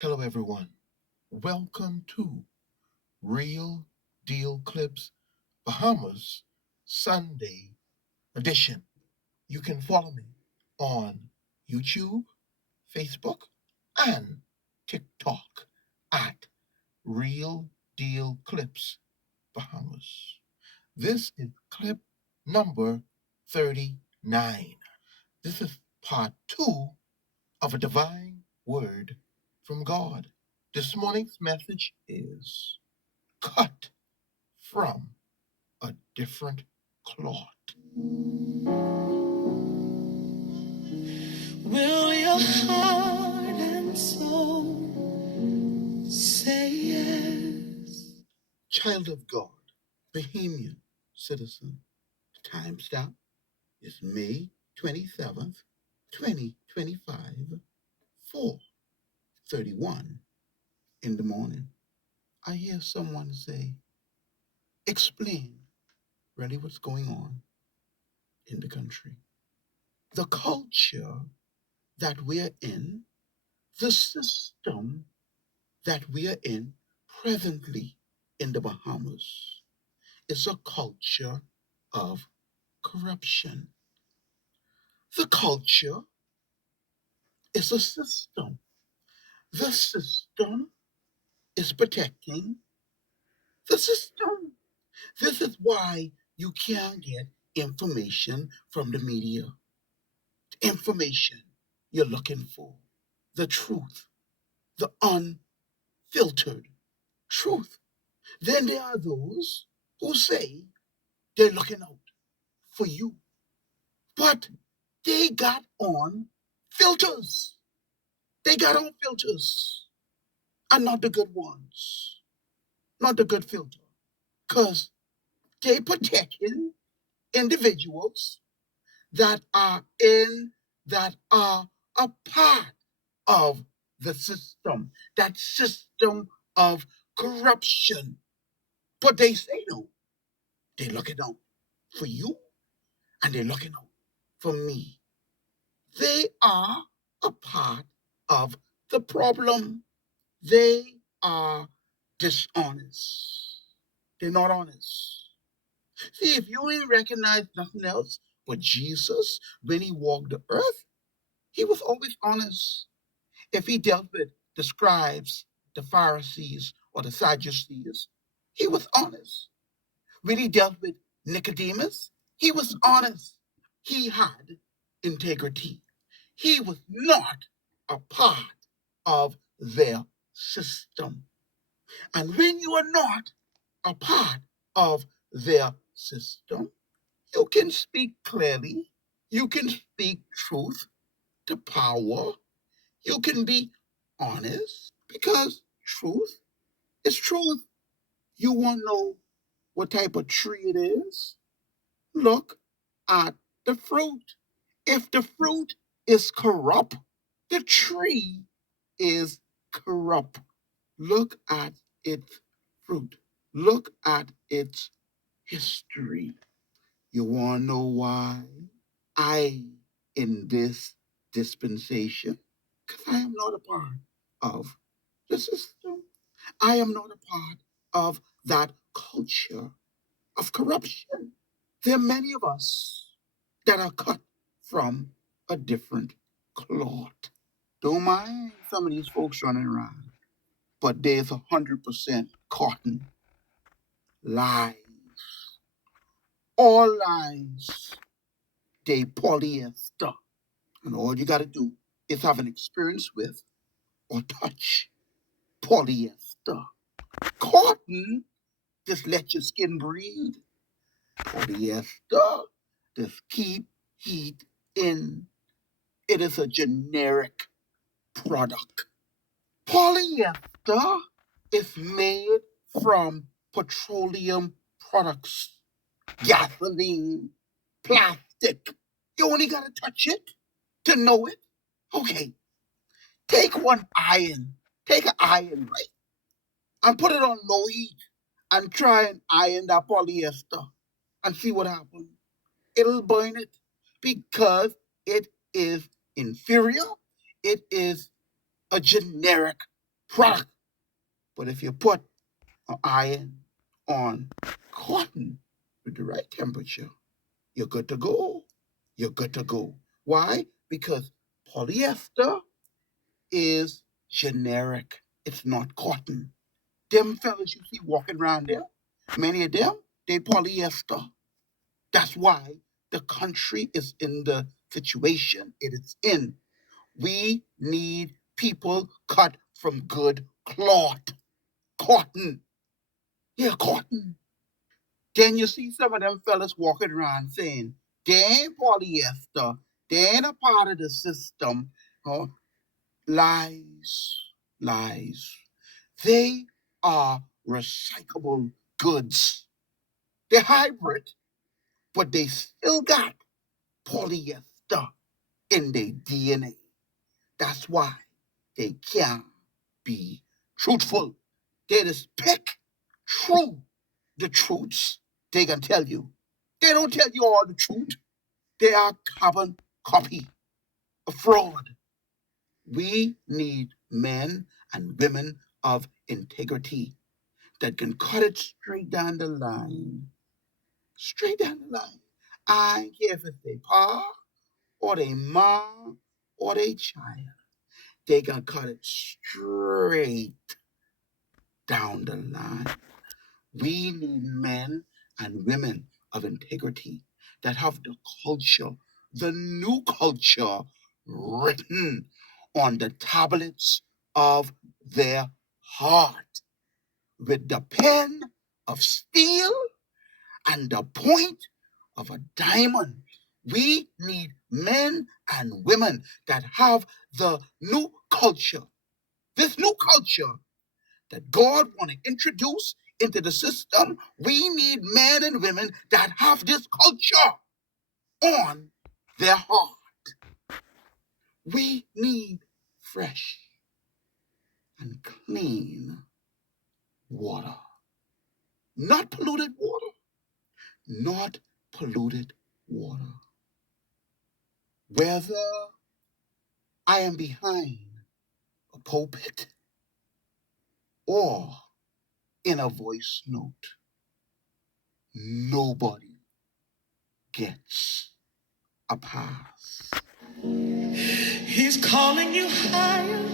Hello, everyone. Welcome to Real Deal Clips Bahamas Sunday edition. You can follow me on YouTube, Facebook, and TikTok at Real Deal Clips Bahamas. This is clip number 39. This is part two of a divine word from God. This morning's message is cut from a different cloth. Will your heart and soul say yes? Child of God, Bahamian citizen, the timestamp is May 27th, 2025, 4:31 in the morning. I hear someone say, explain really what's going on in the country. The culture that we're in, the system that we are in presently in the Bahamas is a culture of corruption. The culture is a system. The system is protecting the system. This is why you can't get information from the media. Information you're looking for, the truth, the unfiltered truth. Then there are those who say they're looking out for you, but they got on filters. They got on filters and not the good ones, not the good filter, because they protecting individuals that are a part of the system, that system of corruption. But they say no. They're looking out for you and they're looking out for me. They are a part of the problem. They are dishonest. They're not honest. See, if you ain't recognize nothing else but Jesus when he walked the earth, he was always honest. If he dealt with the scribes, the Pharisees, or the Sadducees, he was honest. When he dealt with Nicodemus, he was honest. He had integrity. He was not a part of their system. And when you are not a part of their system, you can speak clearly, you can speak truth to power, you can be honest because truth is truth. You want to know what type of tree it is? Look at the fruit. If the fruit is corrupt, the tree is corrupt. Look at its fruit. Look at its history. You want to know why I, in this dispensation, because I am not a part of the system. I am not a part of that culture of corruption. There are many of us that are cut from a different cloth. Don't mind some of these folks running around, but there's 100% cotton lies. All lies. They polyester. And all you got to do is have an experience with or touch polyester. Cotton just let your skin breathe. Polyester just keep heat in. It is a generic product. Polyester is made from petroleum products, gasoline, plastic. You only got to touch it to know it. Okay, take take an iron, right, and put it on low heat and try and iron that polyester and see what happens. It'll burn it because it is inferior. It is a generic product. But if you put an iron on cotton with the right temperature, you're good to go. You're good to go. Why? Because polyester is generic. It's not cotton. Them fellas you see walking around there, many of them, they polyester. That's why the country is in the situation it is in. We need people cut from good cloth, cotton. Yeah, cotton. Then you see some of them fellas walking around saying, they ain't polyester, they ain't a part of the system. Huh? Lies, lies. They are recyclable goods. They're hybrid, but they still got polyester in their DNA. That's why they can't be truthful. They just pick true the truths they can tell you. They don't tell you all the truth. They are carbon copy, a fraud. We need men and women of integrity that can cut it straight down the line. Straight down the line. I don't care if it's their pa or their mom or their child. They can cut it straight down the line. We need men and women of integrity that have the culture, the new culture written on the tablets of their heart with the pen of steel and the point of a diamond. We need men and women that have the new culture. This new culture that God want to introduce into the system, we need men and women that have this culture on their heart. We need fresh and clean water. Not polluted water. Not polluted water. Whether I am behind a pulpit or in a voice note, nobody gets a pass. He's calling you higher.